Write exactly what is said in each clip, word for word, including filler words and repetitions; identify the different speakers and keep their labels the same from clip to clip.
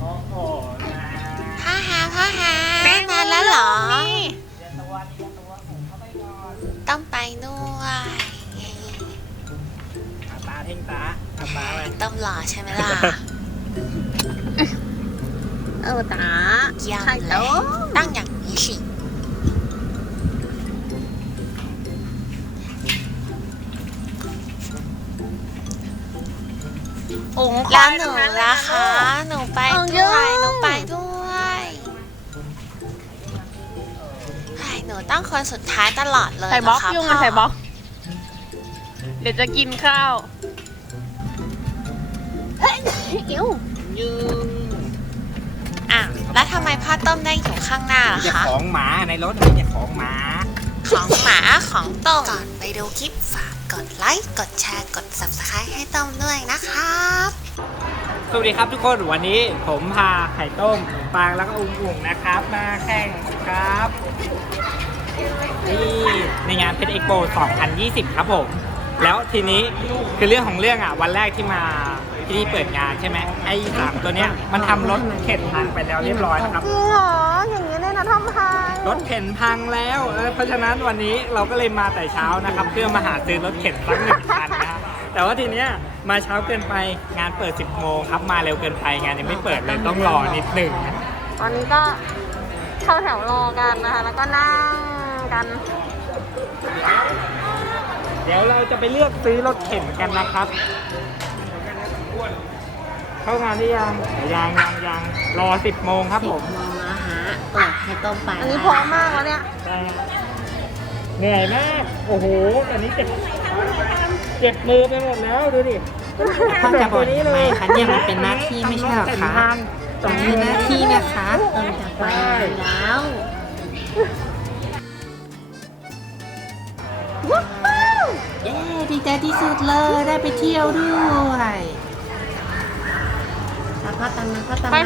Speaker 1: โอ้โห
Speaker 2: พ่อฮาพ่อฮานานแล้วเหรอต้องไปด้วย
Speaker 1: ตาเท่งตาตาตาไป
Speaker 2: ต้องหล่อใช่ไหมล่ะ
Speaker 3: เออตา
Speaker 2: ยัง
Speaker 3: ใช่
Speaker 2: เล
Speaker 3: แล้
Speaker 2: ยว ตั้งอย่างนี้สิ
Speaker 3: โอ้โห
Speaker 2: แล้วหนู
Speaker 3: ควายตรงนั้น
Speaker 2: ล่ะ
Speaker 3: เย
Speaker 2: คะหนูไป
Speaker 3: เอาเย
Speaker 2: ด้
Speaker 3: อะ
Speaker 2: วยหนูไปด้วยไอ้หนูตั้งคนสุดท้ายตลอดเลย
Speaker 3: ใส่บล็อก
Speaker 2: นะคะ
Speaker 3: ยุ่ง
Speaker 2: พ่
Speaker 3: มา
Speaker 2: อ
Speaker 3: ใส่บล็อก เดี๋ยวจะกินข้าวเอ้ว
Speaker 1: ยืง
Speaker 2: อ่ะแล้วทำไมพ่อต้มได้อยู่ข้างหน้าล่ะ
Speaker 1: จะ
Speaker 2: คะ
Speaker 1: ของหมาในรถมีแต่ของหมา
Speaker 2: ของหมาของต้มก่อนไปดูคลิปฝากกดไลค์กดแชร์กด ซับสไครบ์ ให้ต้มด้วยนะครับ
Speaker 1: สวัสดีครับทุกคนวันนี้ผมพาไข่ต้มปางแล้วก็อุ้งอุ่งนะครับ มาแข่งครับนี่ในงานเพชรเอ็กโปสองพันยี่สิบครับผมแล้วทีนี้คือเรื่องของเรื่องอ่ะวันแรกที่มาที่นี่เปิดงานใช่ไหมไอ้สามตัวเนี้ยมันทำรถเข็นพังไปแล้วเรียบร้อยนะครับ
Speaker 3: จริงเหรอ อย่างนี้เลยนะทำพาย
Speaker 1: รถเข็นพังแล้วเออเพราะฉะนั้นวันนี้เราก็เลยมาแต่เช้านะครับ เพื่อมาหาซื้อรถเข็นสักหนึ่งคันนะครับแต่ว่าทีเนี้ยมาเช้าเกินไปงานเปิดสิบโมงครับมาเร็วเกินไปงานยังไม่เปิดเลยต้องรอนิดหนึ่ง
Speaker 3: ตอนนี้ก็เข้าแถวรอกันนะคะ แล้วก็นั่งกัน
Speaker 1: เดี๋ยวเราจะไปเลือกซื้อรถเข็นกันนะครับ เข้างานหรือยังยังยังยังรอสิบโมงครับผม
Speaker 4: มองแล้วฮะเปิดให้ต้มไป
Speaker 3: อันนี้พร้อมมากแล้วเนี่ย
Speaker 1: ได้ครับเหนื่อยมากโอ้โหตอนนี้เจ็บเจ็บมือไปหมดแล้วดูดิ
Speaker 4: ท่านจะบ่นทำไมคะเนี่ยมันเป็นหน้าที่ไม่ใช่เหรอคะ
Speaker 1: ต้อง
Speaker 4: มีหน้าที่นะคะต้มจากไปแล้วเย้ดีใจที่สุดเลยได้ไปเที่ยวด้วยตามพ่อตามมาพ่อตามมา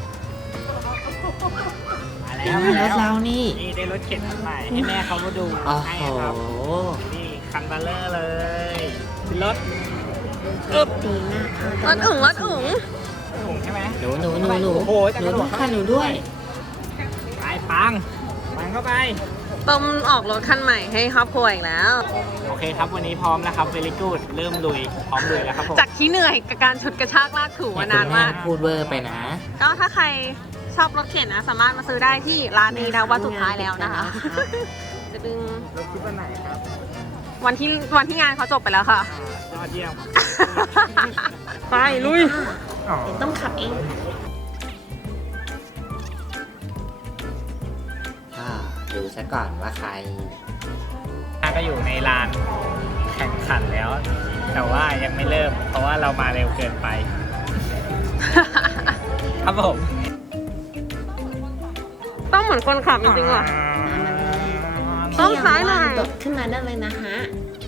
Speaker 1: แล้ว
Speaker 4: นี่รถเรานี่
Speaker 1: นี่ได้รถเข็นคันใหม่ให้แม่เขามาดู
Speaker 4: โอ้
Speaker 1: ให้
Speaker 4: โห
Speaker 1: ครับนี่คันเบลเลอร์เลยเป็นรถ
Speaker 4: ดีมากค่ะ
Speaker 3: รถอึ๋งรถอึ๋ง
Speaker 1: ถุงใช่ไหม
Speaker 4: หนูหนูหนูหนู
Speaker 1: โอ้โห
Speaker 4: หนูด้วยค่ะหนูด้วย
Speaker 1: ไปปังปังเข้าไป
Speaker 3: ต้มออกรถคันใหม่ให้ครอบครัวอีกแล้ว
Speaker 1: โอเคครับวันนี้พร้อมแล้วครับเวลิกูดเริ่มลุยพร้อมลุยแล้วครับผม
Speaker 3: จากที่เหนื่อยกับการชดกระชากลากถูมานานมาก
Speaker 4: พูดเวอร์ไปนะ
Speaker 3: ก็ถ้าใครชอบรถเข็นนะ สามารถมาซื้อได้ที่ร้านนี้นะวันสุดท้ายแล้วนะคะ จะดึง
Speaker 1: รถคิดว่าไหนครับ
Speaker 3: วันที่วันที่งานเขาจบไปแล้วค่ะ
Speaker 1: ยอดเยี่ยม ไปลุยอ๋อ
Speaker 4: เดี๋ยวต้องขับเองอ่าดูซะก่อนว่าใคร
Speaker 1: ก็อยู่ในลานแข่งขันแล้ว แต่ว่ายังไม่เริ่ม เพราะว่าเรามาเร็วเกินไป ครับผม
Speaker 3: ต้องเหมือนคนขับจริงๆเหรอ ต้องซ้ายหน่อย
Speaker 4: ตกขึ้นมาได้เลยนะฮะ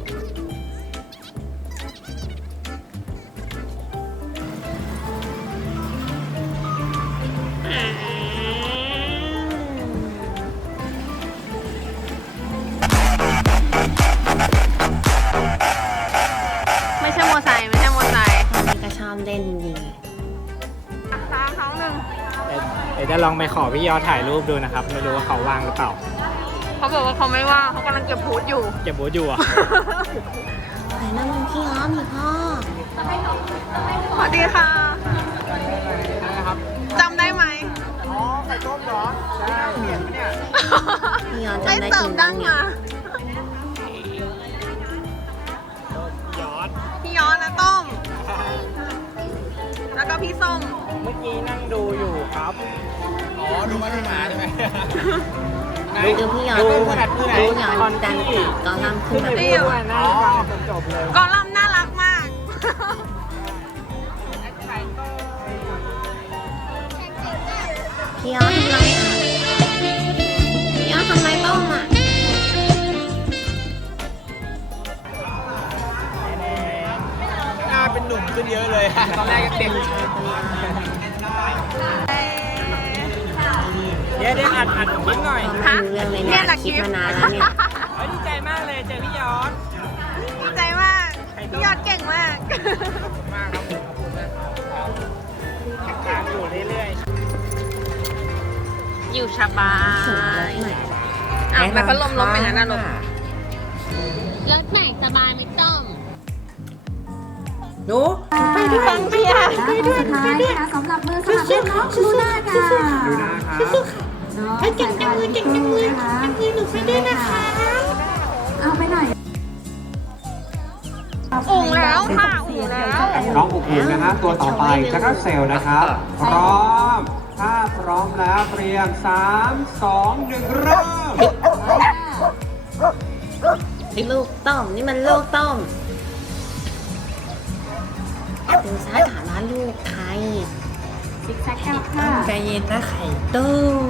Speaker 3: ไม่ใช่มอไซค์ไม่ใช่มอไซค์
Speaker 4: ตอนนี้ก็ชอบเล่นยิง
Speaker 3: สามท้องหนึ่ง
Speaker 1: เดี๋ยวจะลองไปขอพี่ยอดถ่ายรูปดูนะครับ ไม่รู้ว่าเขาว่างหรือเปล่า
Speaker 3: เขาบอกว่าเขาไม่ว่างเขากำลังเก็บพูดอยู่
Speaker 1: เก็บโบทอยู่อ่ะ
Speaker 4: ไหนนั่นมันพี่อ้อมนี่พ่อ
Speaker 3: สวัสดีค่ะจำได้ไหม
Speaker 1: อ๋อไข่ต้มเหรอใช่เห็นไหมเนี่ย
Speaker 4: พี่อ้อม
Speaker 3: ไม่
Speaker 4: จำได้
Speaker 3: เติ
Speaker 4: จริ
Speaker 3: ม
Speaker 4: ง
Speaker 3: ดั้ง
Speaker 4: เนี่ย
Speaker 3: มา
Speaker 1: ยอด
Speaker 3: พี่ย้อนนะต้ม แล้วก็พี่ส้ม
Speaker 1: เมื่อกี้นั่งดูอยู่ครับ อ๋อ ดูมาดูหมาใช่ไหม
Speaker 4: ดูพี่อ้อม
Speaker 1: ดู
Speaker 4: ดู
Speaker 1: ขนาดผู้ไหน
Speaker 4: พี่อ้อมดันขาก็ล่ำขึ้นมา
Speaker 1: ขึ้นไปพูดด้วยนั่งฟังจนจบเลย
Speaker 3: กอลัมน์น่ารักมาก
Speaker 4: พี่อ้อมทำไรอ่ะพี่อ้อมทำไรต้มอ่ะ
Speaker 1: หน้าเป็นหนุ่มขึ้นเยอะเลย ตอนแรกยังเด็กเดี๋ยวเดี๋ยวอัดอัดนิดหน่อย
Speaker 4: ไม่รู้เรื่องเลยเนี่ยคิดมานานแล้วเนี่ย
Speaker 1: เฮ้ยดีใจมากเลยเจอพี่ยอด
Speaker 3: ดีใจมาก พี่ยอดเก่งมาก
Speaker 1: มากครับผมขอบคุณนะครับตามอยู่เรื่อยๆ
Speaker 3: อยู่สบายอ่ะทำไมพัดลมล้มอย่างนั้นนะลูกรถไหนสบายไม่ต้อง
Speaker 1: หนู
Speaker 3: ไปด้วยกันเชียร์
Speaker 4: ไปด้วยไปด้วยสำหรับมือสมัครเล่นน้องลูน่าค่ะ
Speaker 1: ดูนะครับ
Speaker 4: น้องเก่งจังเลยเก่งจังเลยนะคะหนูไปด้วยนะคะเอาไปหน่อย
Speaker 3: อุ่งแล้วค่ะอุ่งแล้ว
Speaker 5: น้องอุ๋งอิ๋งนะฮะตัวต่อไปจักรเซลนะครับ พร้อม ถ้าพร้อมแล้วเตรียมสามสองหนึ่งเริ่ม
Speaker 4: ลูกต้มนี่มันลูกต้มดูซ้ายถามว่าลูกใครซิกแซกค่ะ
Speaker 1: ใจเย็นนะไข่ต้ม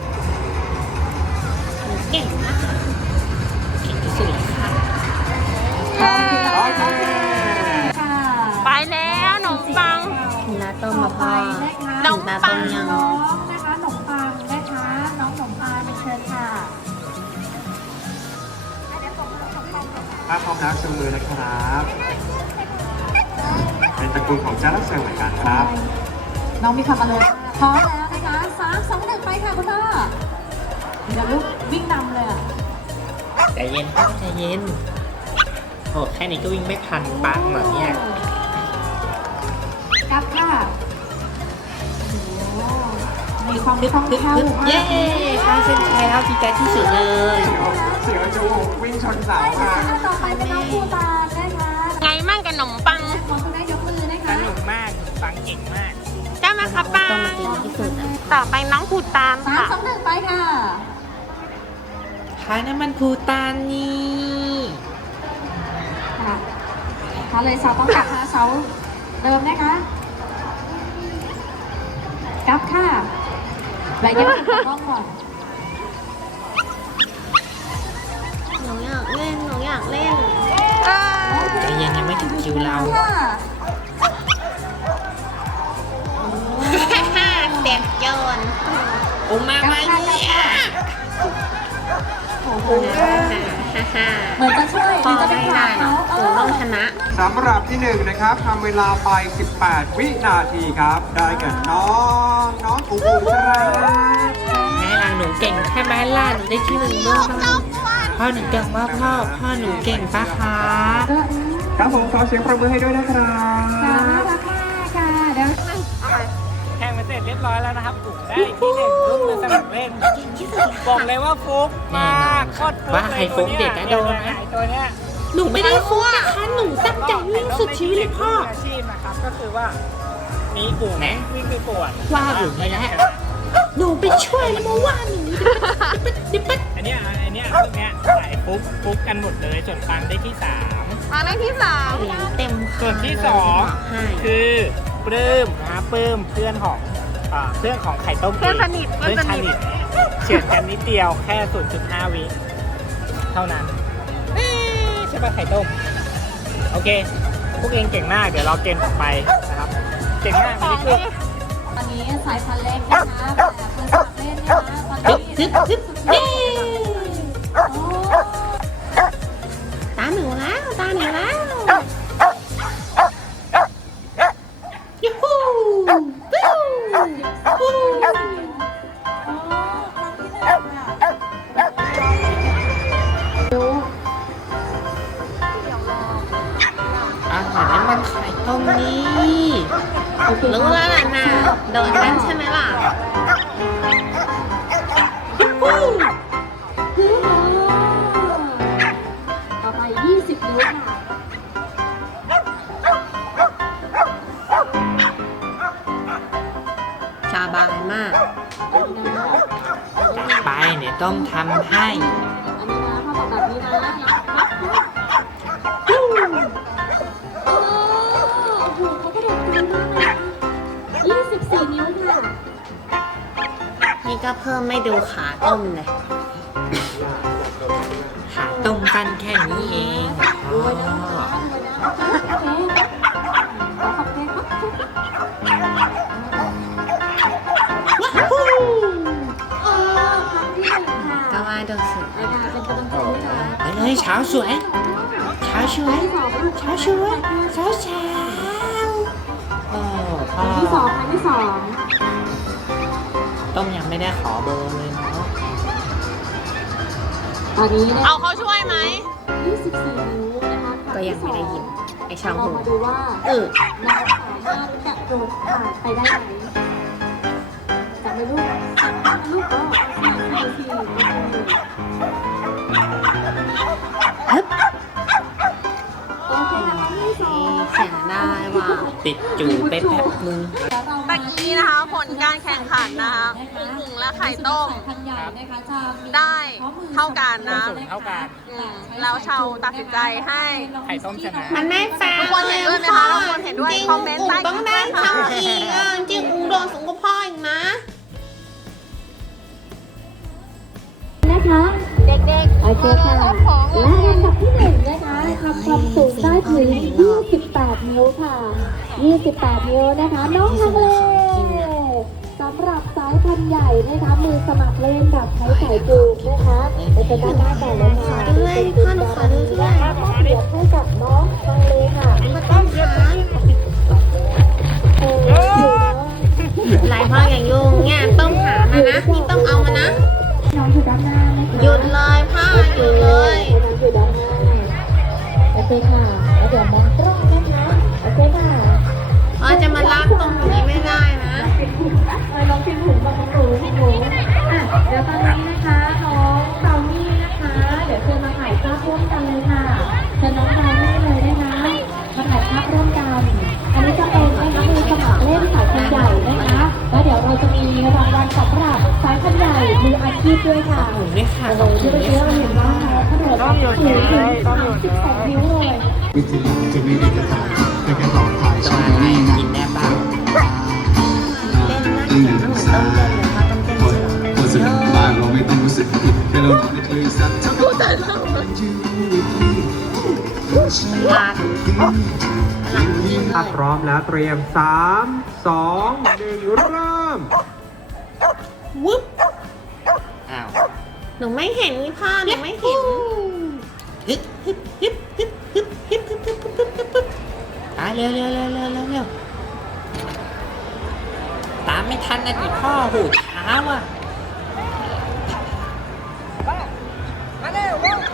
Speaker 4: เก่งมากเก่งที่สุดเลยค่ะ
Speaker 5: โอเค
Speaker 3: ไปแล้วขนมปัง
Speaker 4: ทีละต้มมาพอ
Speaker 3: ขนมปัง
Speaker 4: ยัง
Speaker 6: น้องนะคะขนมปังนะคะ น้องขนมปังเชิญค่ะ
Speaker 5: ถ้าพร้อมแล้วชูมือนะครับ เป็นตระกูลของจักรเซลเหมือนกันครับ
Speaker 6: น้องมีความอารมณ์พร้อมแล้วนะคะสามสองหนึ่งไปค่ะคุณพ่อเดี๋ยวลูกวิ่งนำเลยอ่ะ
Speaker 1: ใจเย็นครับใจเย็นโอ้แค่นี้ก็วิ่งไม่ทันปังเหรอเนี่ย
Speaker 6: กลับค่ะโอ้มีความมีความเข้า
Speaker 1: เย้ข้ามเส้นชัยแล้วดีใจที่สุดเลย
Speaker 5: เสียวจมูกวิ่งชนเสามา
Speaker 6: ต่อไปเป็นน้องภูตานนะคะ
Speaker 3: ไงมั่งกับขนมปัง
Speaker 6: ขอคุณแม่ยกมือนะ
Speaker 1: ส
Speaker 6: คะ
Speaker 1: นุกมากปังเก่งมาก
Speaker 3: ได้ไหมคะปัง
Speaker 4: ต้มมาเก่งที่สุดนะ
Speaker 3: ต่อไปน้องผูตาม
Speaker 6: สาม
Speaker 3: ค่ะ
Speaker 6: สองหนึ่งไปค่ะ
Speaker 1: ใครนั่นมันภูตานนี่
Speaker 6: ค่ะค่ะเลยเสาต้องกลับค่ะเสาเดิมนะคะกลับค่ะใบเดียวถูกต้องก่อน
Speaker 4: หนูอยากเล่นหนูอยากเล่น
Speaker 1: ใจเย็นยังไม่ถึงคิวเรา
Speaker 6: ค่ะ
Speaker 4: เด็กโยน
Speaker 1: โอ้มามาเนี่ย
Speaker 6: โอ้โห
Speaker 4: ฮ่าฮ่า
Speaker 6: เหมือนจะช่วยเห
Speaker 4: พ
Speaker 6: มื
Speaker 4: อ
Speaker 6: อนจะเป็
Speaker 4: ไม่
Speaker 6: น
Speaker 4: ได้
Speaker 6: ขา
Speaker 4: หร
Speaker 6: เขา
Speaker 4: อก
Speaker 6: เอ
Speaker 4: หนู
Speaker 6: อ
Speaker 4: ต้องชนะ
Speaker 5: สำหรับที่หนึ่งนะครับทำเวลาไป สิบแปด วินาทีครับ ได้กับน้อง น้องอุ๋งอิ๋งครับ
Speaker 1: แม่ล่ะหนูเก่งใช่ไหมล่ะหนูได้ที่หนึ่งด้วยพ่อหนูเก่งมากพ่อพ่อหนูเก่งปะคะ
Speaker 5: ครับผมขอเสียงปรบมือให้ด้วยนะครั
Speaker 6: ค่ะน่า
Speaker 5: บ
Speaker 6: รักมากค่ะเดี๋ยว
Speaker 1: แข่งมาเสร็จเรียบร้อยแล้วนะครับผมได้ที่หนึ่งรุ่นมือสมัครเล่นบอกเลยว่าฟุกมากโคตรฟุกเลยตัวเนี้ยโดนนะตัวเนี้ย
Speaker 4: หนูไม่ได้ฟุกนะคะหนูตั้งใจวิ่งสุดชีวิตเลยพ่อ
Speaker 1: อาชีพนะครับก็คือว่ามีกูนะวิ่งไปปวด
Speaker 4: ว่าหนูไม่ได้ หนูไปช่วยแล้วมาว่าหนูดิปั๊ด
Speaker 1: อันเนี้ยอันเนี้ยพวกเนี้ยสายฟุกฟุกกันหมดเลยส่วนปังได้ที่สาม
Speaker 3: มาได้ที่สาม
Speaker 4: เต็ม
Speaker 1: ส่วนที่สอง
Speaker 4: ให้
Speaker 1: คือปลื้มนะปลื้มเพื่อนของอ่าเพื่อนของไข่ต้ม
Speaker 3: เพื่อนสนิท
Speaker 1: เพื่อนสนิทเฉียดกันนิดเดียวแค่ ศูนย์จุดห้า วิเท่านั้นเอ๊ะใช่ป่ะไข่ต้มโอเคพวกเองเก่งมากเดี๋ยวรอเกมต่อไปนะครับเก่งมากนี่คือ
Speaker 6: ตอนนี้สายพันธุ์เล็กนะคะแบบมือสมัครเล่นนะคะตอนนี้
Speaker 4: ทึบทึบเย้
Speaker 6: โอ้
Speaker 4: ตาหนูแล้วตาหนูแล้วยูฮูวู้วู้
Speaker 1: อาหารนั้นมันไข่ต้มนี่
Speaker 4: รู้แล้วล่ะนะโดนกันใช่ไหมล่ะยูฮู
Speaker 6: ต่อไปยี่สิบนิ้วค่ะ
Speaker 4: สบายมาก
Speaker 1: ต่อไปเนี่ยต้องทำให้
Speaker 6: อันนี้นะพ่อบอกแบบนี้นะโอ้โหเขากระโดดไกลมากเลยยี่สิบสี่นิ้วค่ะ
Speaker 4: นี่ก็เพิ่มไม่ดูขาต้มเลย
Speaker 1: ขาต้มกันแค่นี้เองอ๋อ
Speaker 4: ก็ว่าดูสิ
Speaker 1: ไปเลยเช้าสวยเช้าสวยเช้าสวยเช้าเช้าโอ้พ่อ
Speaker 6: ที่สองครั้งที่สอง
Speaker 1: ต้มยังไม่ไม่ได้ขอเบอร์เลยเนาะ
Speaker 6: ตอนนี้นะ
Speaker 3: เอาเขาช่วยไหม
Speaker 6: ยี่สิบสี่นิ้วนะคะครั้
Speaker 4: ก็ยังไม่ได้ยินไอชาว
Speaker 6: เรา
Speaker 4: หู
Speaker 6: มาดูว่า
Speaker 4: เออ
Speaker 6: น้องสามารถกระโดดผ่านไปได้ไหมจับไม่ลูกจับไม่ลูกอ๋อสี่สี่สี่โอเคค่ะที่สอง
Speaker 4: แข่งได้ว่ะ
Speaker 1: ติดจูไปแป๊บนึง
Speaker 3: ตะกี้นะคะผลการแข่งขันนะคะกุ้งหุงและไข่ต้ม
Speaker 6: พันใหญ่นะคะจะมี
Speaker 3: ได้เท่ากันนะ
Speaker 1: สูงเท่ากัน
Speaker 3: อืมแล้วชาวตัดสินใจให้
Speaker 1: ไข่ต้มชนะ
Speaker 4: มันไม่แฟร์
Speaker 3: ทุกคนเห็นด้วยไหมคะทุกคนเห็นด้วย
Speaker 4: จริง
Speaker 3: คอมเมนต์ใต้
Speaker 4: ต้อง
Speaker 3: คลิป
Speaker 4: ได้
Speaker 3: ด้วยค่ะ
Speaker 4: ทำอีกอ่ะจริงอูโดนสูงกว่าพ่ออีกนะ
Speaker 6: นะคะเด็กๆโอเคค่ะและอันดับที่หนึ่งนะคะทำความสูงได้ถึงยี่สิบแปดนิ้วค่ะยี่สิบแปดนิ้วนะคะน้องทะเลสำหรับสายพันธุ์ใหญ่นะคะมือสมัครเล่นแบบใช้สายจูงนะคะไปเป็นด้านหน้าก่อนเลยค่ะเป็นคุณดารีนะคะมอบเหรียญให้กับน้องทะเลค่ะ
Speaker 4: มาต้องหา
Speaker 6: เอออยู่เนาะ
Speaker 4: หลายพ่ออย่างยุ่งเนี่ยต้องหามานะนี่ต้องเอามานะ
Speaker 6: น้องอยู่ด้านหน้านะคะ
Speaker 4: หยุดเลยพ่อหยุดเลย
Speaker 6: น้องอยู่ด้านหน้าโอเคค่ะแล้วเดี๋ยวมองกล้องนะคะโอเคค่ะ
Speaker 4: พ่อจะมาลากตรงนี้ไม่ได้นะ
Speaker 6: เออลองพิมพ์ถุงบางหนูหนูอ่ะเดี๋ยวตอนนี้นะคะน้องเตานี่นะคะ เดี๋ยวเชิญมาถ่ายภาพร่วมกันเลยค่ะเชิญน้องเตานี่เลยนะคะมาถ่ายภาพร่วมกัน อันนี้จะเป็นนะคะมือสมัครเล่นสายพันธุ์ใหญ่นะคะแล้วเดี๋ยวเราจะมีรางวัลสำหรับสายพันธุ์ใหญ่มืออาชีพด้วยค่ะ
Speaker 1: หมูนี่ค่ะ
Speaker 6: โอ้โหที่เมื่อกี้เราเห็นว่าเขาเดินสูงถึงสามสิบสองนิ้วเลย
Speaker 7: วิทยาจะไม่ได้จะตายแต่แค่ต่อถ่าย
Speaker 1: จะ
Speaker 7: ช่อง
Speaker 1: มา
Speaker 7: นี้นะ
Speaker 1: กินแน่บ้าง
Speaker 4: เต้นน่าเกลียดเหมือนต้มเต้นเลยพ่อต้องเต้น
Speaker 7: คน
Speaker 4: สิ
Speaker 7: คนสนุกมากเราไม่ต้องรู้สึกผิดแค่เรานอนในคลื่นซัดเท่านั้น
Speaker 4: ลากหลังยิงเล
Speaker 5: ถ้าย พร้อมแล้วเตรียมสามสองหนึ่งเริ่ม
Speaker 4: วุ๊บ
Speaker 1: อ้าว
Speaker 4: หนูไม่เห็นนี่พ่อหนูไม่เห็น
Speaker 1: ฮึบฮึบฮึบฮึบฮึบฮึบฮึบฮึบฮึบฮึบฮึบฮึบอ่ะเร็วเร็วเร็วเร็วเร็วเร็วตามไม่ทันนะดิพ่อหูช้าว่ะมาเร็วเร็ว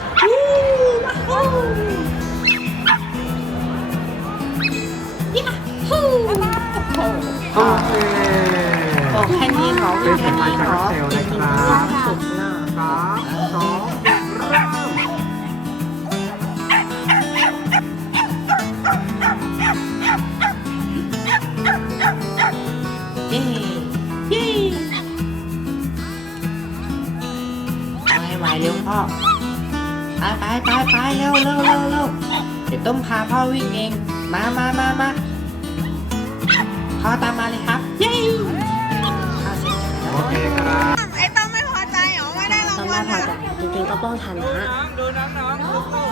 Speaker 5: โอเค
Speaker 1: โอ้แค่นี้เหรอ
Speaker 5: เป็น
Speaker 1: แค่
Speaker 5: สาย
Speaker 1: นี้
Speaker 5: พันธุ์
Speaker 1: เหร
Speaker 5: จาก
Speaker 1: อ
Speaker 5: เซลนะครับ
Speaker 4: สุดหล่อ
Speaker 5: สามสองหนึ่งเริ่ม
Speaker 1: เย้เย้ไปไหวเร็วพ่อไปไปไปไปเร็วเร็วเร็วเร็วเดี๋ยวต้มพาพ่อวิ่งเองมามามามาพ่อตามมาเลยครับเย้ข้าวเสร็จแล้ว
Speaker 5: โอเคครับ
Speaker 3: ไอ้ต้อมไม่พอใจเหรอไม่ได้ราง
Speaker 4: ต้อง
Speaker 3: วั
Speaker 4: น่า
Speaker 3: ล
Speaker 4: พอ
Speaker 3: อ่ะ
Speaker 4: ใจจริงๆก็ต้องชนะ
Speaker 1: ดูน้องน้อง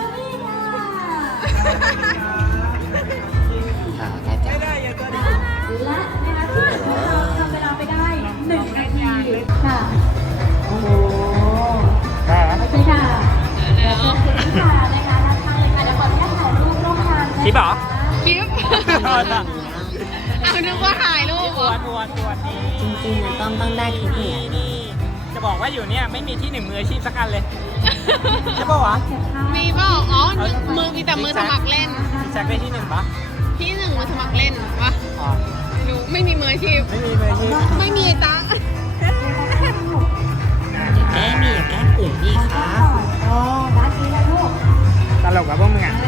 Speaker 1: อ่าได้จ้ะ
Speaker 6: และนะคะที่เราทำเวลาไปได้หนึ่งนาทีค่ะ โอ้โห
Speaker 1: ได้ไหม
Speaker 6: โอเคค่ะเดี๋ยวขอบคุณค่ะนะคะด้านข้างเลยค่ะเดี๋ยวขออนุญาตถ่ายรูปร่วมกันนะคะ
Speaker 1: คลิปเหรอ
Speaker 3: คลิปเอานึกว่าถ่ายรูปเหร
Speaker 1: ว
Speaker 3: อน
Speaker 1: วนวนนี่
Speaker 4: จริงๆนะต้องต้องได้ทุกเหรียญ
Speaker 1: นี่จะบอกว่าอยู่เนี่ยไม่มีที่หนึ่งมืออาชีพสักอันเลย ใช่ปะวะ
Speaker 3: มีเปล่าอ๋อมือมีแต่มือสมัครเล่น
Speaker 1: พี่แจ็คได้ที่หนึ่งปะ
Speaker 3: ที่หนึ่งมือสมัครเล่นวะ
Speaker 1: อ๋อ
Speaker 3: หนูไม่มีมืออาชีพ
Speaker 1: ไม่มีมืออาชีพ
Speaker 3: ไม่มีตังค์
Speaker 1: อย่าแกล้งนี่อย่าแกล้งอื่นดิครับอ๋อ
Speaker 6: ด้านนี้นะลูก
Speaker 1: ตลกกับพวกมึงอ่ะ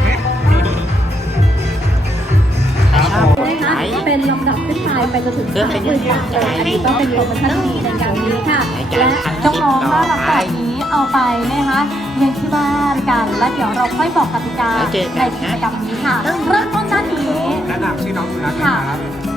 Speaker 1: ครับผม
Speaker 6: นะคะ
Speaker 1: ไหน
Speaker 6: เป็นลำดับขึ้นไปไปจนถึงห้าหมื่นบาทเลยอันนี้ก็เป็นโปรโมชั่นดีในการนี้ค่ะ และน้องๆถ้าหลังจากนี้เอาไปนะคะเรียนที่บ้านกัน แล้วเดี๋ยวเราค่อยบอกกติกาในกิจกรรมนี้ค่ะ เริ่มต้นด้านนี้
Speaker 5: แนะนำชื่อน้องสุนัขนะครับ